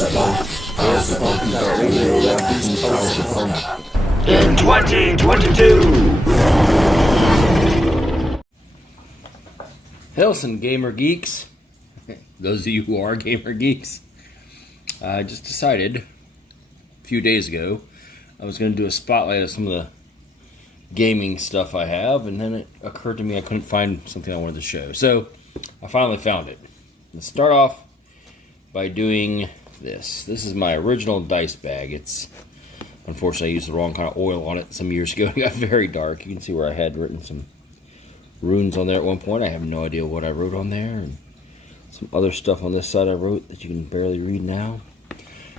Asa-Punk is our radio rap beast, Asa-Punk. In 2022. Hilson Gamer Geeks, those of you who are gamer geeks, I just decided a few days ago I was going to do a spotlight of some of the gaming stuff I have, and then it occurred to me I couldn't find something I wanted to show. So I finally found it. Let's start off by doing this. This is my original dice bag. It's unfortunately I used the wrong kind of oil on it some years ago. It got very dark. You can see where I had written some runes on there at one point. I have no idea what I wrote on there, and some other stuff on this side I wrote that you can barely read now.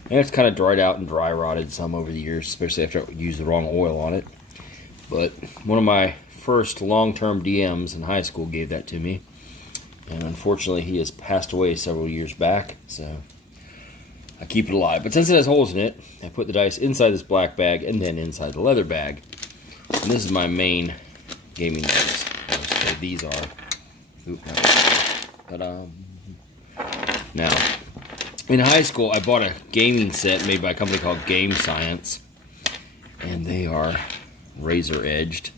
And it's kind of dried out and dry rotted some over the years, especially after I used the wrong oil on it. But one of my first long-term DMs in high school gave that to me, and unfortunately he has passed away several years back, so I keep it alive. But since it has holes in it, I put the dice inside this black bag and then inside the leather bag. And this is my main gaming dice. So these are. Now, in high school, I bought a gaming set made by a company called Game Science, and they are razor edged,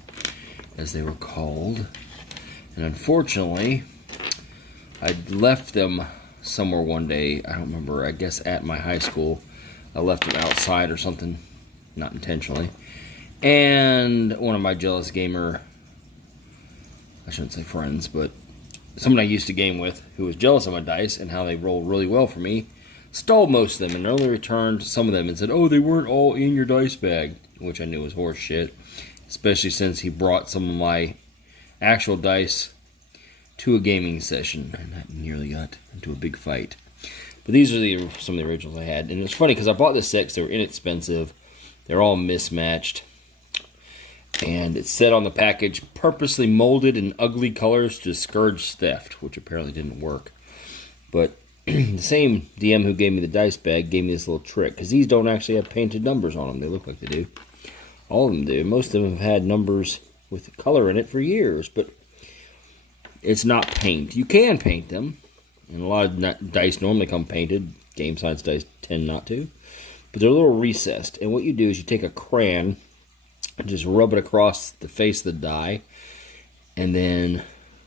as they were called. And unfortunately, I left them somewhere one day. I don't remember. I guess at my high school, I left them outside or something, not intentionally. And one of my jealous gamer, I shouldn't say friends, but someone I used to game with who was jealous of my dice and how they rolled really well for me, stole most of them and only returned some of them and said, oh, they weren't all in your dice bag, which I knew was horse shit, especially since he brought some of my actual dice to a gaming session, and I nearly got into a big fight. But these are some of the originals I had, and it's funny because I bought this set because they were inexpensive. They're all mismatched, and it said on the package, purposely molded in ugly colors to discourage theft, which apparently didn't work. But the same DM who gave me the dice bag gave me this little trick, because these don't actually have painted numbers on them. They look like they do. All of them do. Most of them have had numbers with color in it for years, but it's not paint. You can paint them, and a lot of dice normally come painted. Game Science dice tend not to, but they're a little recessed. And what you do is you take a crayon and just rub it across the face of the die, and then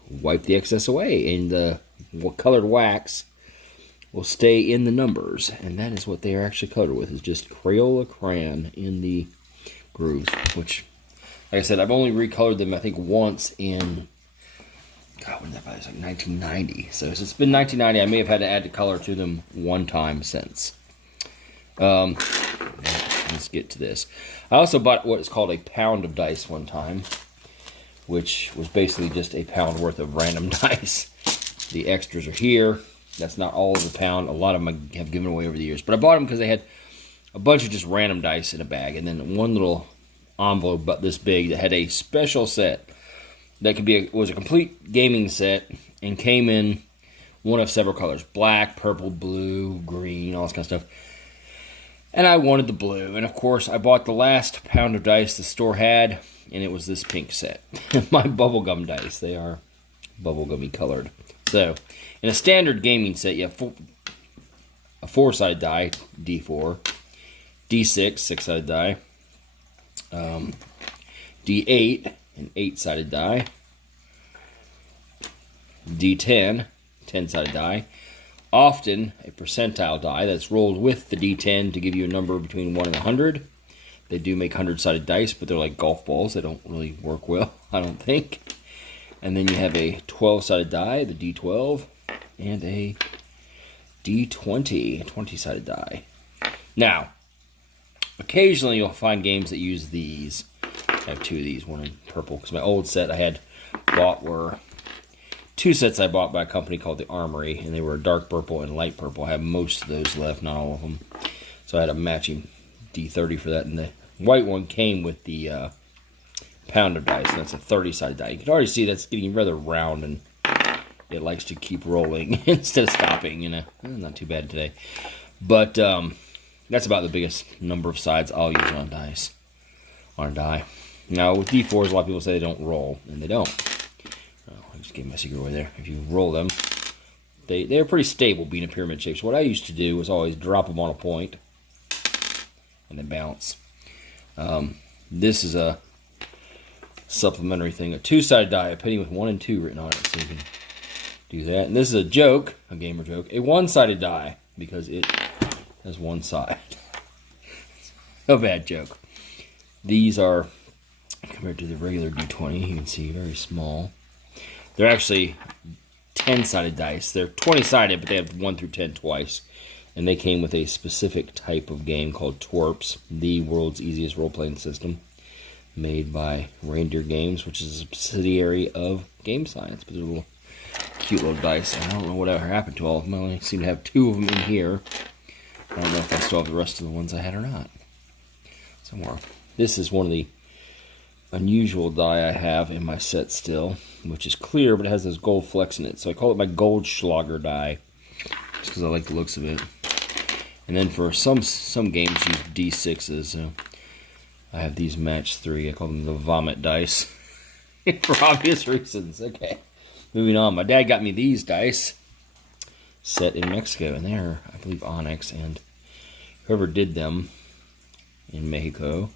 wipe the excess away, and the colored wax will stay in the numbers. And that is what they are actually colored with, is just Crayola crayon in the grooves, which, like I said, I've only recolored them I think once in, God, when that was like 1990. So since it's been 1990, I may have had to add the color to them one time since. Let's get to this. I also bought what is called a pound of dice one time, which was basically just a pound worth of random dice. The extras are here. That's not all of the pound. A lot of them I have given away over the years. But I bought them because they had a bunch of just random dice in a bag, and then one little envelope about this big that had a special set that was a complete gaming set and came in one of several colors: black, purple, blue, green, all this kind of stuff. And I wanted the blue, and of course I bought the last pound of dice the store had, and it was this pink set. My bubblegum dice. They are bubblegummy colored. So in a standard gaming set, you have a 4-sided die, D4, D6, 6-sided die, D8, an 8-sided die, D10, 10-sided die, often a percentile die that's rolled with the D10 to give you a number between 1 and 100. They do make 100-sided dice, but they're like golf balls. They don't really work well, I don't think. And then you have a 12-sided die, the D12, and a D20, a 20-sided die. Now, occasionally you'll find games that use these. I have two of these, one in purple, because my old set I had bought were two sets I bought by a company called The Armory, and they were dark purple and light purple. I have most of those left, not all of them. So I had a matching D30 for that, and the white one came with the pound of dice, and that's a 30-sided die. You can already see that's getting rather round, and it likes to keep rolling instead of stopping, you know. Not too bad today. But that's about the biggest number of sides I'll use on a die. Now, with D4s, a lot of people say they don't roll, and they don't. I just gave my secret away there. If you roll them, they're pretty stable being a pyramid shape. So what I used to do was always drop them on a point and then bounce. This is a supplementary thing, a 2-sided die, a penny with 1 and 2 written on it, so you can do that. And this is a joke, a gamer joke, a 1-sided die, because it has one side. A bad joke. These are, compared to the regular D20, you can see very small. They're actually 10-sided dice. They're 20-sided, but they have 1 through 10 twice. And they came with a specific type of game called Twerps, the world's easiest role-playing system, made by Reindeer Games, which is a subsidiary of Game Science. But they're little cute little dice. I don't know whatever happened to all of them. I only seem to have 2 of them in here. I don't know if I still have the rest of the ones I had or not. Somewhere. This is one of the unusual die I have in my set still, which is clear, but it has those gold flecks in it. So I call it my Goldschlager die, just because I like the looks of it. And then for some games use D6s, so I have these match 3. I call them the vomit dice, for obvious reasons. Okay, moving on. My dad got me these dice, set in Mexico, and they're, I believe, onyx, and whoever did them in Mexico,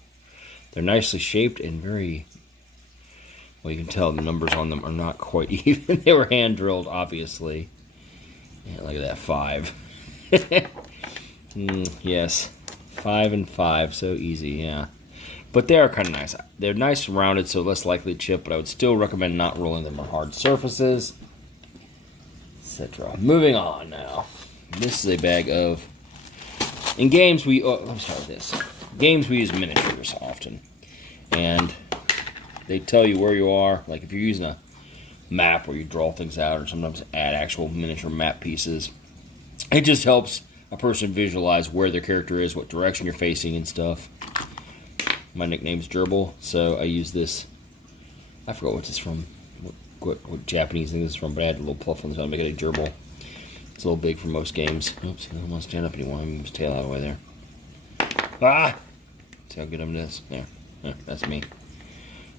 they're nicely shaped and very, well, you can tell the numbers on them are not quite even. They were hand drilled, obviously. Yeah, look at that, 5. Yes, 5 and 5, so easy, yeah. But they are kind of nice. They're nice and rounded, so less likely to chip, but I would still recommend not rolling them on hard surfaces, etc. Moving on now. This is a bag of, in games we, let me start with this. Games we use miniatures often, and they tell you where you are. Like if you're using a map where you draw things out, or sometimes add actual miniature map pieces, it just helps a person visualize where their character is, what direction you're facing and stuff. My nickname's Gerbil, so I use this. I forgot what this is from, what Japanese thing this is from, but I had a little pluff on this. I'll make it a Gerbil. It's a little big for most games. Oops, I don't want to stand up anymore. I'm moving his tail out of the way there. Ah! See how good I'm this? There. Yeah, that's me.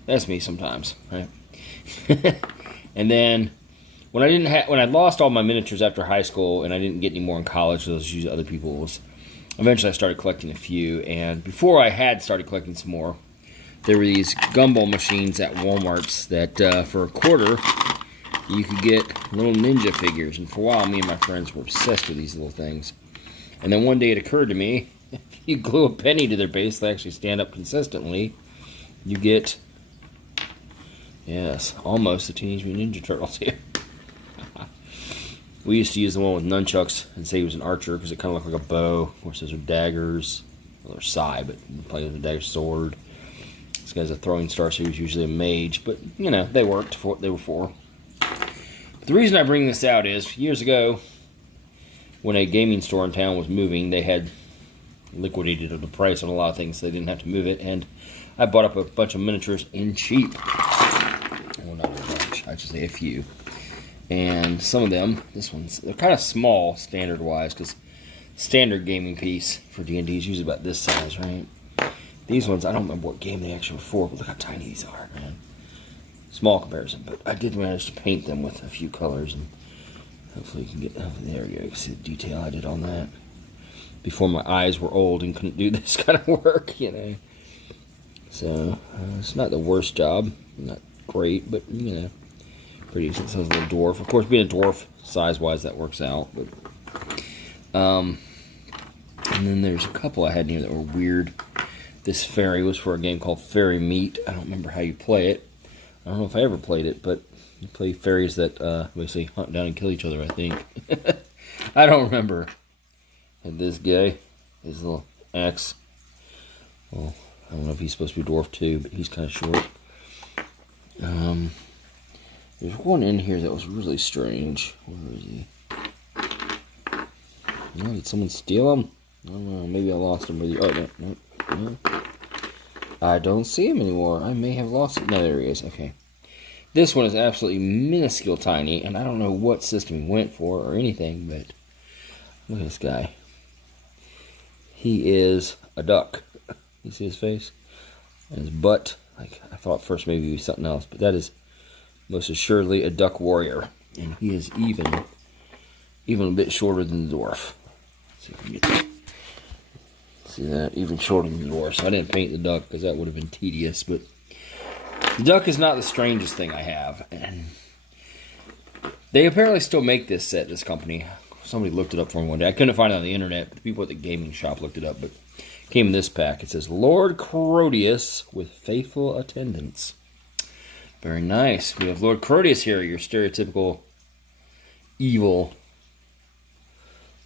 That's me sometimes, right? And then when I lost all my miniatures after high school and I didn't get any more in college, so I was using other people's. Eventually I started collecting a few, and before I had started collecting some more, there were these gumball machines at Walmart's that for $0.25 you could get little ninja figures, and for a while me and my friends were obsessed with these little things. And then one day it occurred to me, if you glue a penny to their base, they actually stand up consistently, you get, yes, almost the Teenage Mutant Ninja Turtles here. We used to use the one with nunchucks and say he was an archer because it kind of looked like a bow. Of course, those are daggers. Well, they're sai, but you play with a dagger sword. This guy's a throwing star, so he was usually a mage. But, you know, they worked for what they were for. But the reason I bring this out is, years ago, when a gaming store in town was moving, they had liquidated the price on a lot of things, so they didn't have to move it. And I bought up a bunch of miniatures in cheap. Well, not a bunch. I should say a few. And some of them, they're kind of small standard-wise, because standard gaming piece for D&D is usually about this size, right? These ones, I don't remember what game they actually were for, but look how tiny these are, man. Small comparison, but I did manage to paint them with a few colors, and hopefully you can get, oh, there we go, you can see the detail I did on that. Before my eyes were old and couldn't do this kind of work, you know. So, it's not the worst job, not great, but, you know. Pretty decent. It says a little dwarf. Of course, being a dwarf, size-wise, that works out. But, and then there's a couple I had in here that were weird. This fairy was for a game called Fairy Meat. I don't remember how you play it. I don't know if I ever played it, but you play fairies that basically hunt down and kill each other, I think. I don't remember. And this guy, his little axe. Well, I don't know if he's supposed to be a dwarf too, but he's kind of short. There's one in here that was really strange. Where is he? Oh, did someone steal him? I don't know. Maybe I lost him. Oh, no. I don't see him anymore. I may have lost him. No, there he is. Okay. This one is absolutely minuscule tiny, and I don't know what system he went for or anything, but look at this guy. He is a duck. You see his face? And his butt. Like, I thought first maybe he was something else, but that is most assuredly a duck warrior. And he is even even a bit shorter than the dwarf. Let's see if we can get that. See that? Even shorter than the dwarf. So I didn't paint the duck because that would have been tedious, but the duck is not the strangest thing I have. And they apparently still make this set, this company. Somebody looked it up for me one day. I couldn't find it on the internet, but the people at the gaming shop looked it up. But it came in this pack. It says, Lord Crodius with faithful attendants. Very nice. We have Lord Crodius here, your stereotypical evil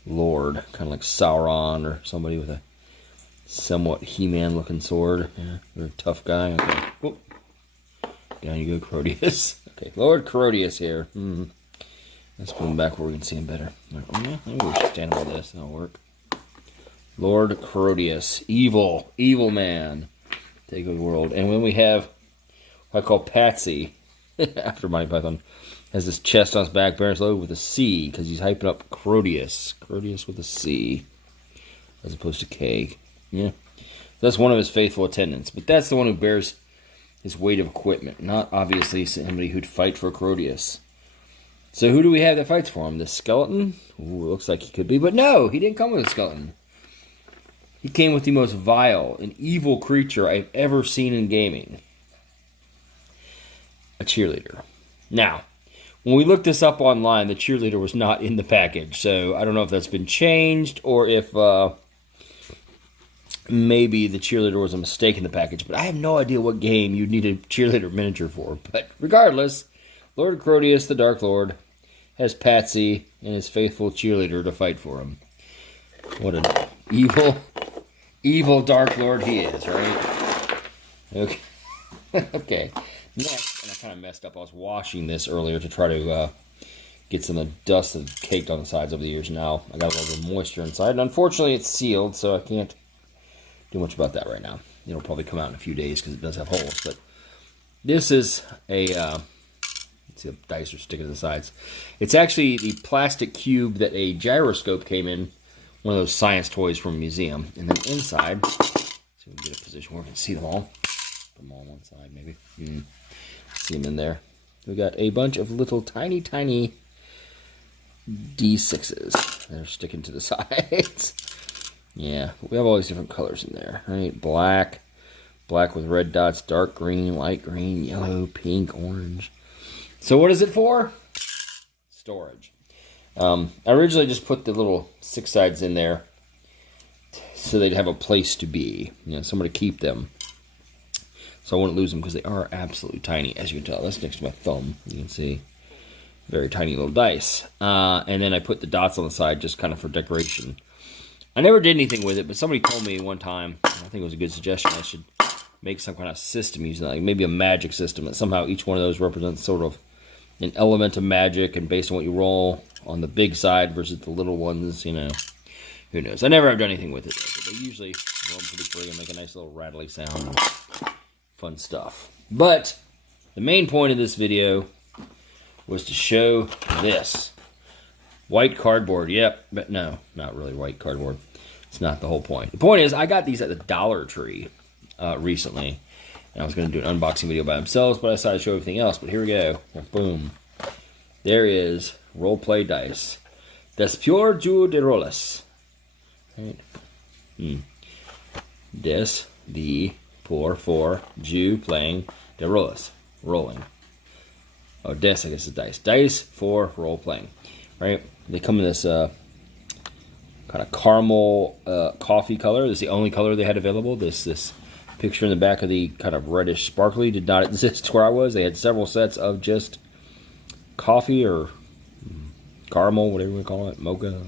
lord. Kind of like Sauron or somebody with a somewhat He-Man looking sword. Yeah, you're a tough guy. Okay. Whoop. Down you go, Crodius. Okay, Lord Crodius here. Let's put him back where we can see him better. Oh, yeah, maybe we should stand over this. That'll work. Lord Crodius. Evil. Evil man. Take over the world. And then we have what I call Patsy, after Monty Python, has this chest on his back, bearing his logo with a C, because he's hyping up Crodius. Crodius with a C, as opposed to K. Yeah. That's one of his faithful attendants. But that's the one who bears his weight of equipment. Not obviously somebody who'd fight for Crodius. So who do we have that fights for him? The skeleton? Ooh, looks like he could be. But no, he didn't come with a skeleton. He came with the most vile and evil creature I've ever seen in gaming. A cheerleader. Now, when we looked this up online, the cheerleader was not in the package. So I don't know if that's been changed or if maybe the cheerleader was a mistake in the package. But I have no idea what game you'd need a cheerleader miniature for. But regardless, Lord Crodius, the Dark Lord, has Patsy and his faithful cheerleader to fight for him. What an evil, evil Dark Lord he is, right? Okay. Okay. Next, and I kind of messed up. I was washing this earlier to try to get some of the dust that caked on the sides over the years. Now I got a little bit of moisture inside, and unfortunately it's sealed, so I can't do much about that right now. It'll probably come out in a few days because it does have holes. But this is a see the dice are sticking to the sides. It's actually the plastic cube that a gyroscope came in, one of those science toys from a museum. And then inside, so we can get a position where we can see them all. Put them all on one side, maybe. See them in there. We got a bunch of little tiny, tiny D6s that are sticking to the sides. Yeah, we have all these different colors in there, right? Black with red dots, dark green, light green, yellow, pink, orange. So what is it for? Storage. I originally just put the little 6 sides in there so they'd have a place to be, somewhere to keep them. So I wouldn't lose them because they are absolutely tiny, as you can tell. That's next to my thumb. You can see very tiny little dice. And then I put the dots on the side just kind of for decoration. I never did anything with it, but somebody told me one time, I think it was a good suggestion, I should make some kind of system using like maybe a magic system that somehow each one of those represents sort of an element of magic, and based on what you roll on the big side versus the little ones, who knows. I never have done anything with it, though, but they usually roll pretty free and make a nice little rattly sound. Fun stuff. But the main point of this video was to show this. White cardboard, yep, but no, not really white cardboard. It's not the whole point. The point is, I got these at the Dollar Tree recently. And I was going to do an unboxing video by themselves, but I decided to show everything else. But here we go. Boom. There is role-play dice. Des pure jeu de roles. Right. Des, the, for, jeu, playing, de roles, rolling. Oh, des, I guess is dice. Dice for role-playing. Right? They come in this kind of caramel coffee color. This is the only color they had available. This picture in the back of the kind of reddish sparkly did not exist where I was. They had several sets of just coffee or caramel, whatever you want to call it, mocha.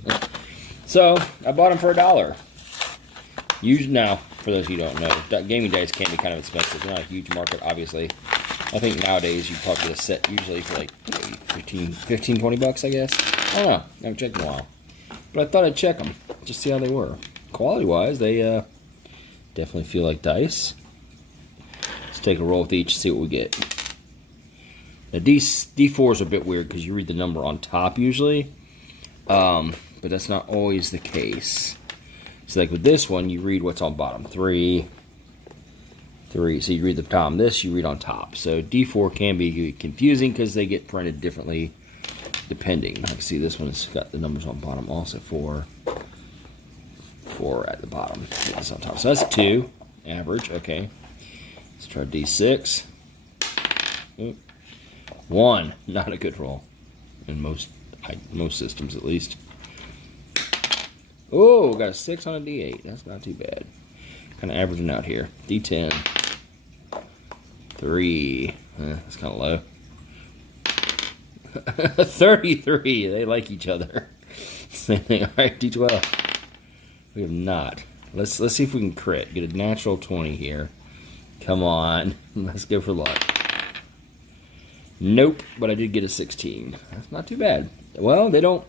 So I bought them for $1. Usually, now, for those of you who don't know, gaming dice can be kind of expensive. They're not a huge market, obviously. I think nowadays you probably get a set usually for like maybe 15, 20 bucks, I guess. I don't know. I haven't checked in a while. But I thought I'd check them, just see how they were. Quality-wise, they definitely feel like dice. Let's take a roll with each and see what we get. Now, D4 is a bit weird because you read the number on top usually, but that's not always the case. So like with this one, you read what's on bottom. 3. So you read the bottom. This you read on top. So D4 can be confusing because they get printed differently depending. Like, see, this one's got the numbers on bottom also. 4 at the bottom. This on top. So that's 2, average. Okay. Let's try D6. 1, not a good roll in most systems, at least. Oh, got a 6 on a D8. That's not too bad. Kind of averaging out here. D10. 3. That's kind of low. 33. They like each other. Same thing. All right, D12. We have not. Let's see if we can crit. Get a natural 20 here. Come on. Let's go for luck. Nope, but I did get a 16. That's not too bad. Well, they don't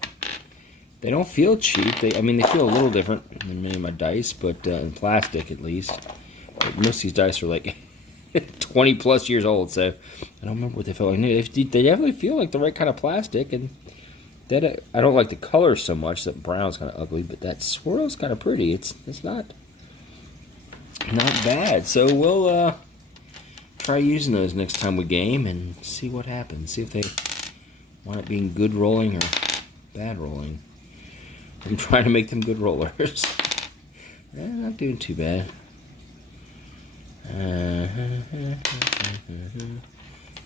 feel cheap. I mean, they feel a little different than many of my dice, but in plastic at least. But most of these dice are like 20 plus years old, so I don't remember what they felt like. They definitely feel like the right kind of plastic, and that I don't like the color so much. That brown's kind of ugly, but that swirl's kind of pretty. It's not bad. So we'll try using those next time we game and see what happens. See if they wind up being good rolling or bad rolling. I'm trying to make them good rollers. Not doing too bad.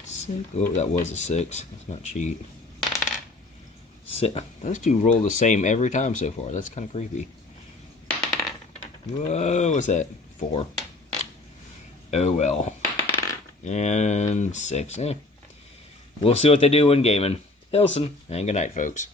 6. Oh, that was a 6. That's not cheat. Those two roll the same every time so far. That's kind of creepy. Whoa, what's that? 4. Oh well. And 6. We'll see what they do when gaming. Hilson, and good night, folks.